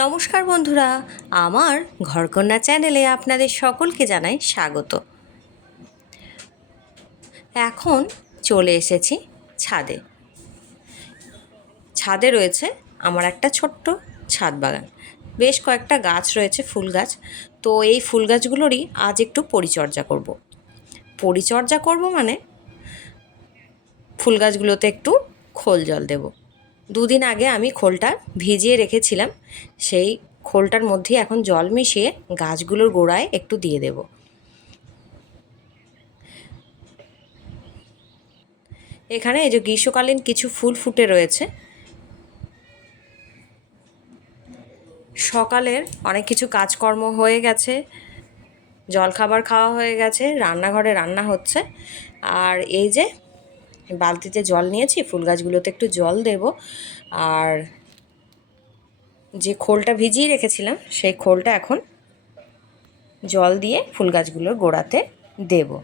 নমস্কার বন্ধুরা, আমার ঘরকন্যা চ্যানেলে আপনাদের সকলকে জানাই স্বাগত। এখন চলে এসেছি ছাদে। ছাদে রয়েছে আমার একটা ছোট্ট ছাদ বাগান। বেশ কয়েকটা গাছ রয়েছে, ফুল গাছ। তো এই ফুল গাছগুলোরই আজ একটু পরিচর্যা করব। পরিচর্যা করব মানে ফুল গাছগুলোতে একটু খোল জল দেবো। দুদিন আগে আমি খোলটা ভিজিয়ে রেখেছিলাম, সেই খোলটার মধ্যে এখন জল মিশিয়ে গাছগুলোর গোড়ায় একটু দিয়ে দেব। এখানে এই যে গ্রীষ্মকালীন কিছু ফুল ফুটে রয়েছে। সকালের অনেক কিছু কাজকর্ম হয়ে গেছে, জলখাবার খাওয়া হয়ে গেছে, রান্নাঘরে রান্না হচ্ছে, আর এই যে বালতিতে জল নিয়েছি, ফুল গাছগুলোতে একটু জল দেব। আর যে খোলটা ভিজিয়ে রেখেছিলাম, সেই খোলটা এখন জল দিয়ে ফুল গাছগুলোর গোড়াতে দেবো।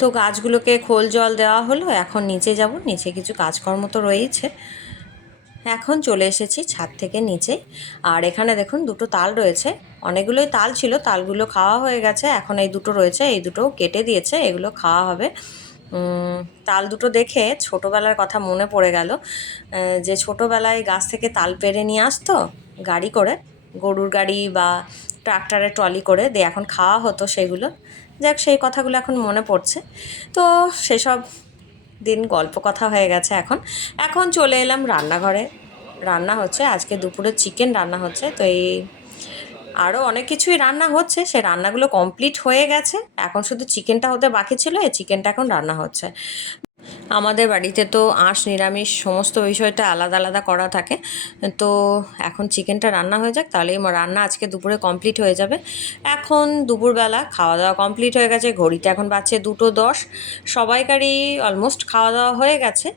তো গাছগুলোকে খোল জল দেওয়া হলো, এখন নিচে যাব। নিচে কিছু কাজকর্ম তো রয়েছে এখন চলে এসেছি ছাদ থেকে নিচে। আর এখানে দেখুন দুটো তাল রয়েছে। অনেকগুলোই তাল ছিল, তালগুলো খাওয়া হয়ে গেছে। এখন এই দুটো রয়েছে, এই দুটো কেটে দিয়েছে, এগুলো খাওয়া হবে। তাল দুটো দেখে ছোটোবেলার কথা মনে পড়ে গেল। যে ছোটোবেলায় গাছ থেকে তাল পেরে নিয়ে আসতো গাড়ি করে, গরুর গাড়ি বা ট্রাক্টরের ট্রলি করে দিয়ে এখন খাওয়া হতো সেগুলো। যাক, সেই কথাগুলো এখন মনে পড়ছে। তো সেসব দিন গল্প কথা হয়ে গেছে এখন। এখন চলে এলাম রান্নাঘরে। রান্না হচ্ছে, আজকে দুপুরে চিকেন রান্না হচ্ছে। তো এই আরও অনেক কিছুই রান্না হচ্ছে, সে রান্নাগুলো কমপ্লিট হয়ে গেছে। এখন শুধু চিকেনটা হতে বাকি ছিল, এই চিকেনটা এখন রান্না হচ্ছে। আমাদের বাড়িতে তো আঁশ, নিরামিষ সমস্ত বিষয়টা আলাদা আলাদা করা থাকে। তো এখন চিকেনটা রান্না হয়ে যাক, তাহলেই রান্না আজকে দুপুরে কমপ্লিট হয়ে যাবে। এখন দুপুরবেলা খাওয়া দাওয়া কমপ্লিট হয়ে গেছে, ঘড়িতে এখন বাচ্চে দুটো দশ। সবাইকারই অলমোস্ট খাওয়া দাওয়া হয়ে গেছে।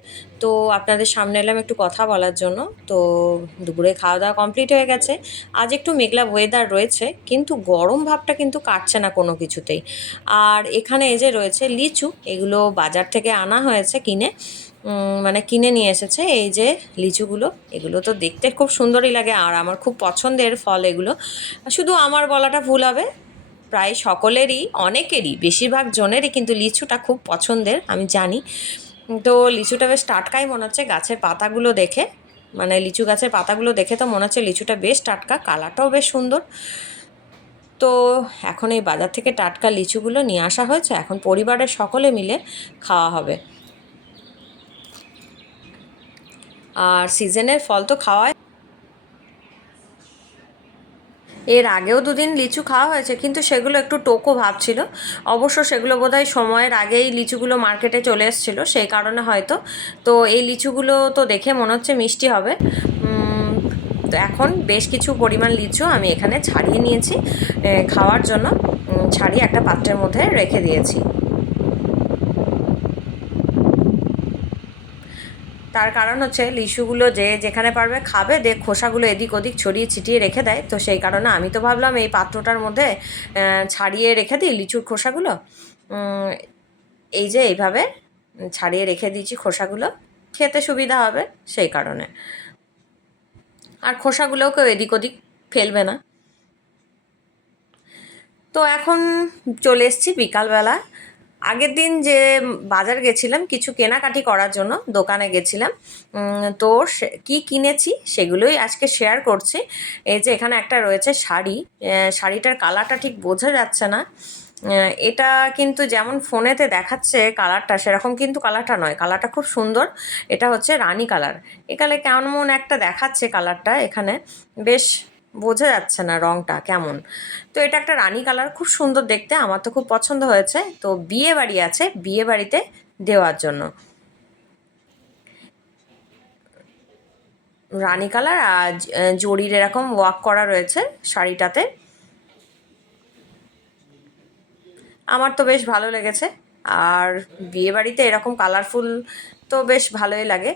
তো আপনাদের সামনে এলাম একটু কথা বলার জন্য। তো দুপুরে খাওয়া দাওয়া কমপ্লিট হয়ে গেছে। আজ একটু মেঘলা ওয়েদার রয়েছে, কিন্তু গরম ভাবটা কিন্তু কাটছে না কোনো কিছুতেই। আর এখানে এই যে রয়েছে লিচু, এগুলো বাজার থেকে আনা হয়েছে কিনে। মানে কিনে নিয়ে এসেছে এই যে লিচুগুলো। এগুলো তো দেখতে খুব সুন্দরই লাগে, আর আমার খুব পছন্দের ফল এগুলো। শুধু আমার বলাটা ভুল হবে, প্রায় সকলেরই, অনেকেরই, বেশিরভাগ জনেরই কিন্তু লিচুটা খুব পছন্দের, আমি জানি। তো লিচুটা বেশ টাটকাই মনে হচ্ছে গাছের পাতাগুলো দেখে। মানে লিচু গাছের পাতাগুলো দেখে তো মনে হচ্ছে লিচুটা বেশ টাটকা, কালারটাও বেশ সুন্দর। তো এখন এই বাজার থেকে টাটকা লিচুগুলো নিয়ে আসা হয়েছে। এখন পরিবারের সকলে মিলে খাওয়া হবে। আর সিজনের ফল তো খাওয়ায় এর আগেও দুদিন লিচু খাওয়া হয়েছে, কিন্তু সেগুলো একটু টোকো ভাব ছিল। অবশ্য সেগুলো বোধহয় সময়ের আগেই লিচুগুলো মার্কেটে চলে এসেছিল, সেই কারণে হয়তো। তো এই লিচুগুলো তো দেখে মনে হচ্ছে মিষ্টি হবে। তো এখন বেশ কিছু পরিমাণ লিচু আমি এখানে ছাড়িয়ে নিয়েছি। খাওয়ার জন্য ছাড়িয়ে একটা পাত্রের মধ্যে রেখে দিয়েছি। তার কারণ হচ্ছে লিচুগুলো যে যেখানে পারবে খাবে দেখ খোসাগুলো এদিক ওদিক ছড়িয়ে ছিটিয়ে রেখে দেয়। তো সেই কারণে আমি তো ভাবলাম এই পাত্রটার মধ্যে ছাড়িয়ে রেখে দিই লিচুর খোসাগুলো। এই যে এইভাবে ছাড়িয়ে রেখে দিয়েছি খোসাগুলো। খেতে সুবিধা হবে সেই কারণে। আর খোসাগুলোও কেউ এদিক ওদিক ফেলবে না। তো এখন চলে এসেছি বিকালবেলা। আগের দিন যে বাজার গেছিলাম, কিছু কেনাকাটি করার জন্য দোকানে গেছিলাম। তো কি কিনেছি সেগুলোই আজকে শেয়ার করছি। এই যে এখানে একটা রয়েছে শাড়ি। শাড়িটার কালারটা ঠিক বোঝা যাচ্ছে না। এটা কিন্তু যেমন ফোনেতে দেখাচ্ছে কালারটা সেরকম কিন্তু কালারটা নয়। কালারটা খুব সুন্দর। এটা হচ্ছে রানী কালার এখানে কেমন একটা দেখাচ্ছে কালারটা এখানে। বেশ বোঝা যাচ্ছে না রংটা কেমন। তো এটা একটা রানী কালার, খুব সুন্দর দেখতে, আমার তো খুব পছন্দ হয়েছে। তো বিয়ে বাড়ি আছে, বিয়ে বাড়িতে দেওয়ার জন্য। রানী কালার আর জরির এরকম ওয়াক করা রয়েছে শাড়িটাতে। আমার তো বেশ ভালো লেগেছে। আর বিয়ে বাড়িতে এরকম কালারফুল তো বেশ ভালোই লাগে।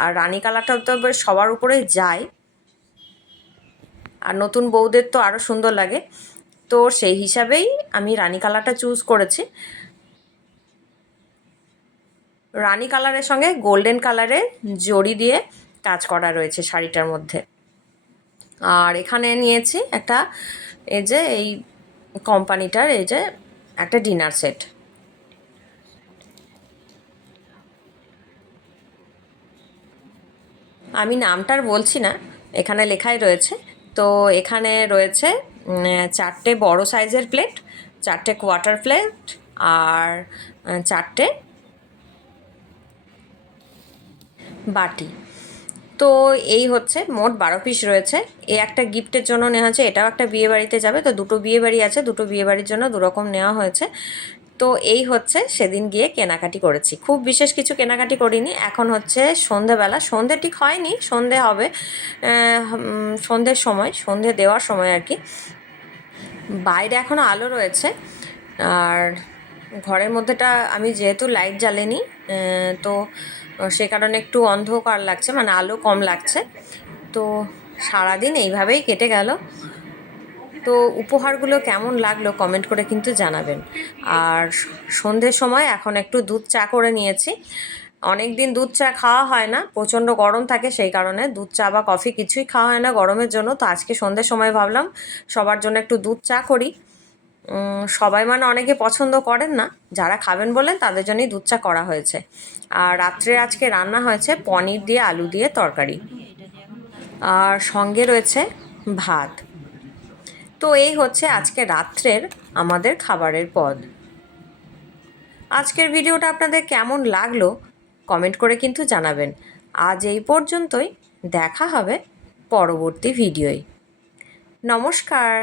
আর রানী কালারটা তো বেশ সবার উপরে যায়। আর নতুন বউদের তো আরও সুন্দর লাগে। তো সেই হিসাবেই আমি রানী কালারটা চুজ করেছি। রানী কালারের সঙ্গে গোল্ডেন কালারের জড়ি দিয়ে কাজ করা রয়েছে শাড়িটার মধ্যে। আর এখানে নিয়েছি একটা, এই যে এই কোম্পানিটার এই যে একটা ডিনার সেট আমি নামটার বলছি না, এখানে লেখাই রয়েছে। তো এখানে রয়েছে চারটে বড় সাইজের প্লেট, চারটে কোয়ার্টার প্লেট আর চারটে বাটি। তো এই হচ্ছে মোট বারো পিস রয়েছে। এ একটা গিফটের জন্য নেওয়া হয়েছে, এটাও একটা বিয়ে বাড়িতে যাবে, তো দুটো বিয়ে বাড়ি আছে, দুটো বিয়ে বাড়ির জন্য দুরকম নেওয়া হয়েছে। তো এই হচ্ছে সেদিন গিয়ে কেনাকাটি করেছি। খুব বিশেষ কিছু কেনাকাটি করিনি। এখন হচ্ছে সন্ধেবেলা। সন্ধে ঠিক হয়নি, সন্ধে হবে সন্ধ্যের সময়, সন্ধে দেওয়ার সময় আর কি। বাইরে এখনও আলো রয়েছে। আর ঘরের মধ্যেটা আমি যেহেতু লাইট জ্বালেনি তো সে কারণে একটু অন্ধকার লাগছে মানে আলো কম লাগছে। তো সারাদিন এইভাবেই কেটে গেল। তো উপহারগুলো কেমন লাগল কমেন্ট করে কিন্তু জানাবেন। আর সন্ধ্যের সময় এখন একটু দুধ চা করে নিয়েছি। অনেক দিন দুধ চা খাওয়া হয় না, প্রচণ্ড গরম থাকে সেই কারণে দুধ চা বা কফি কিছুই খাওয়া হয় না গরমের জন্য। তো আজকে সন্ধ্যের সময় ভাবলাম সবার জন্য একটু দুধ চা করি। সবাই মানে অনেকে পছন্দ করেন না, যারা খাবেন বলেন তাদের জন্যই দুধ চা করা হয়েছে। আর রাত্রে আজকে রান্না হয়েছে পনির দিয়ে আলু দিয়ে তরকারি। আর সঙ্গে রয়েছে ভাত। তো এই হচ্ছে আজকে রাত্রের আমাদের খাবারের পদ। আজকের ভিডিওটা আপনাদের কেমন লাগল কমেন্ট করে কিন্তু জানাবেন। আজ এই পর্যন্তই, দেখা হবে পরবর্তী ভিডিওয়। নমস্কার।